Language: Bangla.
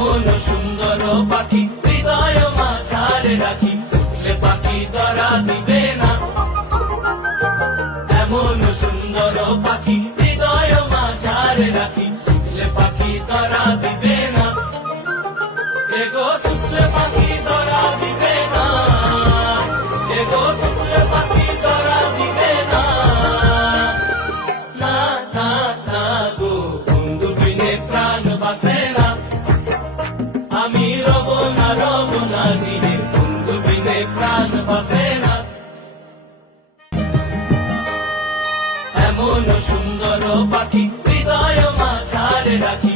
এমন সুন্দর পাখি হৃদয় মাঝারে রাখি, ছুটলে পাখি ধরা দিবে না। এমন সুন্দর পাখি হৃদয় মাঝারে রাখি, ছুটলে পাখি ধরা দিবে না। এগো ছুটলে পাখি ধরা দিবে না, এগো ছুটলে পাখি ধরা দিবে না। না না না গো বন্ধু বিনে প্রাণ বাসে না, আমি রব না নিয়ে বন্ধু বিনে প্রাণ বাসে না। এমন সুন্দর পাখি হৃদয় মাঝারে রাখি,